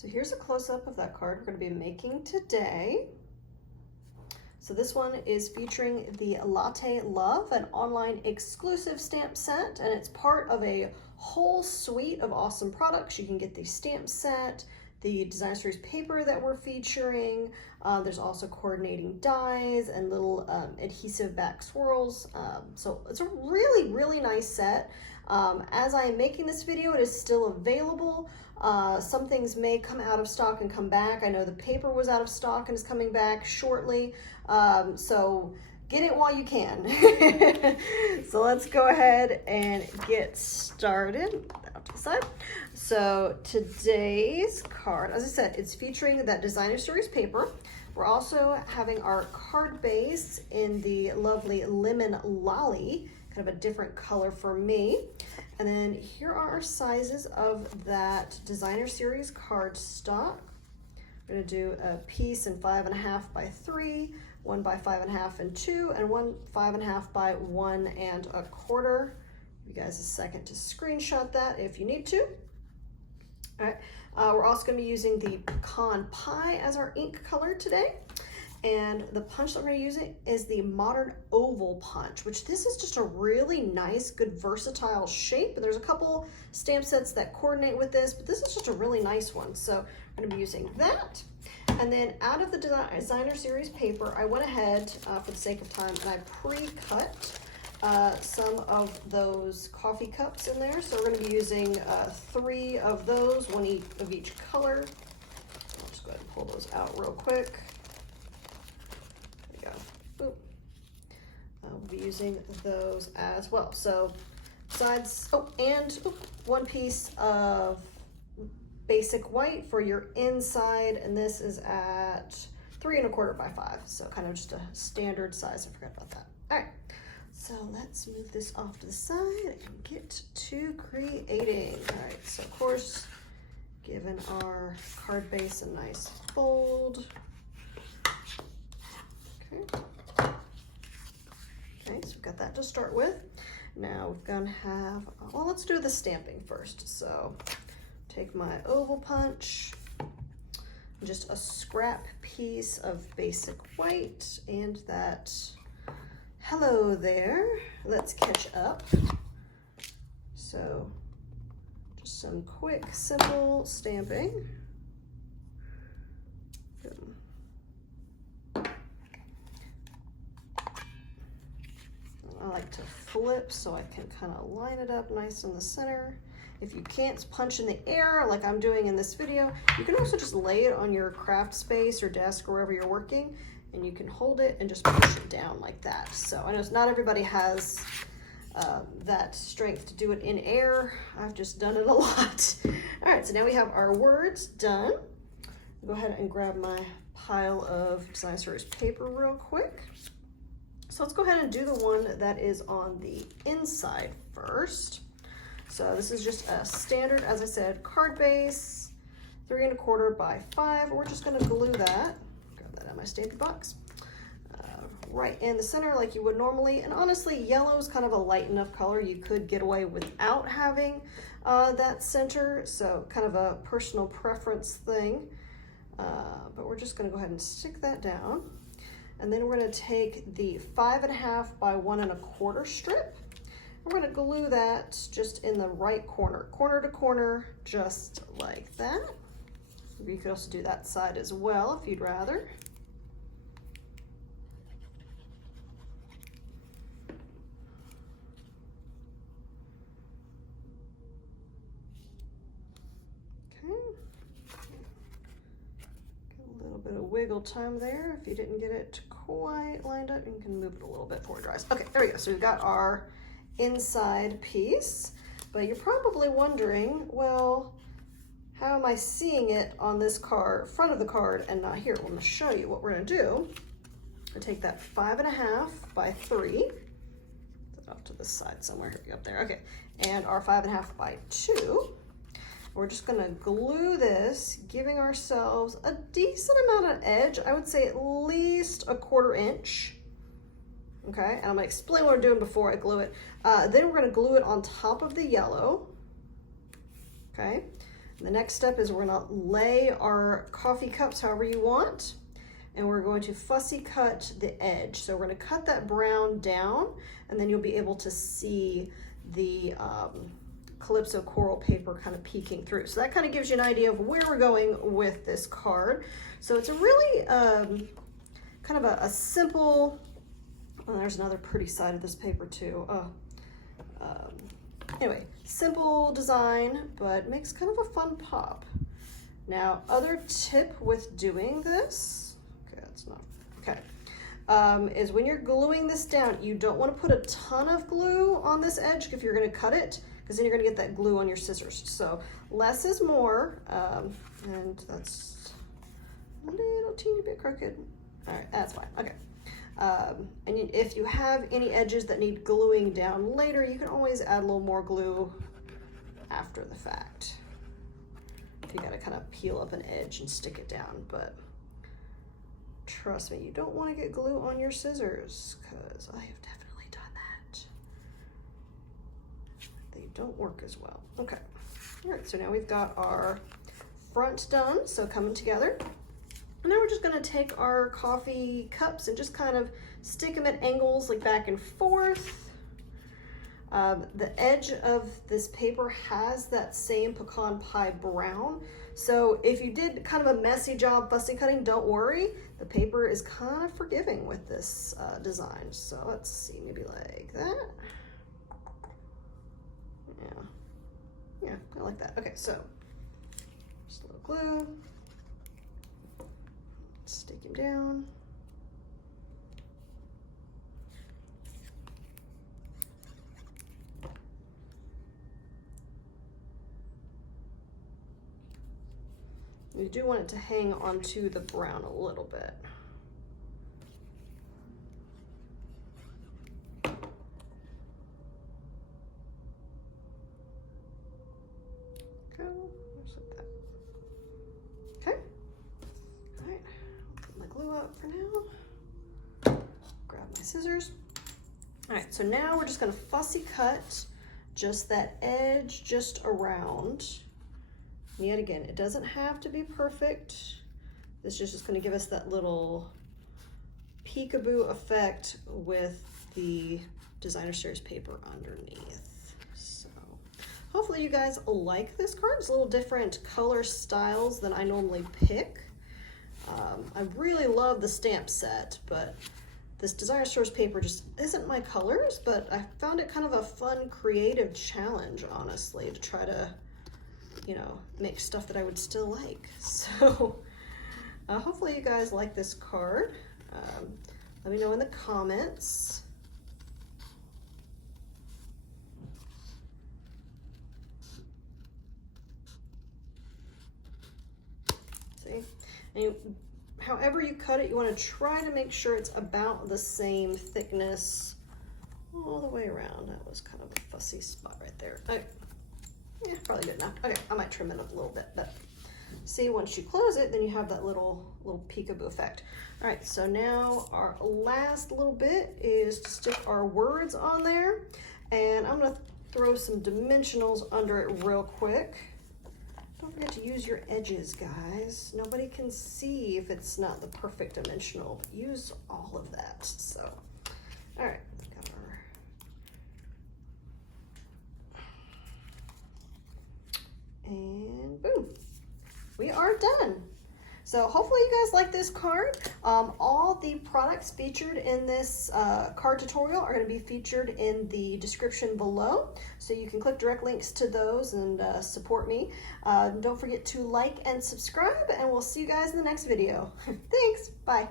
So here's a close-up of that card we're going to be making today. So this one is featuring the Latte Love, an online exclusive stamp set, and it's part of a whole suite of awesome products. You can get the stamp set, the designer series paper that we're featuring. There's also coordinating dies and little adhesive back swirls. So it's a really, really nice set. As I am making this video, it is still available. Some things may come out of stock and come back. I know the paper was out of stock and is coming back shortly. So get it while you can. So let's go ahead and get started. Out to the side. So today's card, as I said, it's featuring that designer series paper. We're also having our card base in the lovely Lemon Lolly, kind of a different color for me. And then here are our sizes of that designer series cardstock. We're gonna do a piece in 5.5 by 3, 1 by 5.5 and 2, and 1 5.5 by 1 1/4. Give you guys a second to screenshot that if you need to. All right, we're also gonna be using the Pecan Pie as our ink color today. And the punch that we're gonna use is the Modern Oval Punch, which this is just a really nice, good, versatile shape. And there's a couple stamp sets that coordinate with this, but this is just a really nice one. So I'm gonna be using that. And then out of the designer series paper, I went ahead, for the sake of time, and I pre-cut some of those coffee cups in there. So we're gonna be using 3 of those, one of each color. I'll just go ahead and pull those out real quick. We'll be using those as well. So sides, one piece of basic white for your inside, and this is at 3 1/4 by 5. So kind of just a standard size. I forgot about that. All right, so let's move this off to the side and get to creating. All right, so of course, giving our card base a nice fold. Okay. Okay, so we've got that to start with. Now we're gonna have, well, let's do the stamping first. So take my oval punch, just a scrap piece of basic white, and that hello there. Let's catch up. So just some quick, simple stamping. I like to flip so I can kind of line it up nice in the center. If you can't punch in the air like I'm doing in this video, you can also just lay it on your craft space or desk or wherever you're working, and you can hold it and just push it down like that. So I know not everybody has that strength to do it in air. I've just done it a lot. All right, so now we have our words done. I'll go ahead and grab my pile of design series paper real quick. So let's go ahead and do the one that is on the inside first. So this is just a standard, as I said, card base, 3 1/4 by 5. We're just gonna glue that, grab that out of my stampy box, right in the center like you would normally. And honestly, yellow is kind of a light enough color. You could get away without having that center. So kind of a personal preference thing. But we're just gonna go ahead and stick that down. And then we're gonna take the 5.5 by 1 1/4 strip. We're gonna glue that just in the right corner, corner to corner, just like that. You could also do that side as well if you'd rather. Okay. Get a little bit of wiggle time there. If you didn't get it quite lined up, you can move it a little bit before it dries. Okay, there we go. So we've got our inside piece, but you're probably wondering, well, how am I seeing it on this card, front of the card, and not here? Well, I'm gonna show you what we're gonna do. I take that 5.5 by 3, put it off to the side somewhere, here we go, up there, okay, and our 5.5 by 2. We're just gonna glue this, giving ourselves a decent amount of edge. I would say at least 1/4 inch. Okay, and I'm gonna explain what we're doing before I glue it. Then we're gonna glue it on top of the yellow. Okay, The next step is we're gonna lay our coffee cups however you want, and we're going to fussy cut the edge. So we're gonna cut that brown down, and then you'll be able to see the Calypso coral paper kind of peeking through. So that kind of gives you an idea of where we're going with this card. So it's a really kind of a simple, oh, there's another pretty side of this paper too. Anyway, simple design, but makes kind of a fun pop. Now, other tip with doing this, okay, that's not, okay, is when you're gluing this down, you don't want to put a ton of glue on this edge if you're going to cut it, because then you're going to get that glue on your scissors. So less is more, and that's a little teeny bit crooked. All right, that's fine, okay. And if you have any edges that need gluing down later, you can always add a little more glue after the fact. If you gotta kind of peel up an edge and stick it down, but trust me, you don't want to get glue on your scissors, because I have definitely done that. They don't work as well. Okay, all right, so now we've got our front done, so coming together. And then we're just gonna take our coffee cups and just kind of stick them at angles, like back and forth. The edge of this paper has that same pecan pie brown. So if you did kind of a messy job fussy cutting, don't worry. The paper is kind of forgiving with this design. So let's see, maybe like that. Yeah, I like that. Okay, so just a little glue. Stick him down. You do want it to hang onto the brown a little bit. Okay, where's that? Okay. All right. Put my glue up for now. Grab my scissors. All right, so now we're just gonna fussy cut just that edge just around. And yet again, it doesn't have to be perfect. This is just gonna give us that little peekaboo effect with the designer series paper underneath. So hopefully you guys like this card. It's a little different color styles than I normally pick. I really love the stamp set, but this designer source paper just isn't my colors, but I found it kind of a fun, creative challenge, honestly, to try to, you know, make stuff that I would still like. So hopefully you guys like this card. Let me know in the comments. See? And however you cut it, you want to try to make sure it's about the same thickness all the way around. That was kind of a fussy spot right there. Okay. Yeah, probably good enough. Okay, I might trim it up a little bit, but see, once you close it, then you have that little peekaboo effect. All right, so now our last little bit is to stick our words on there, and I'm gonna throw some dimensionals under it real quick. Don't forget to use your edges, guys. Nobody can see if it's not the perfect dimensional. Use all of that. So, all right, got our, and boom, we are done. So hopefully you guys like this card. All the products featured in this card tutorial are going to be featured in the description below. So you can click direct links to those and support me. Don't forget to like and subscribe, and we'll see you guys in the next video. Thanks, bye.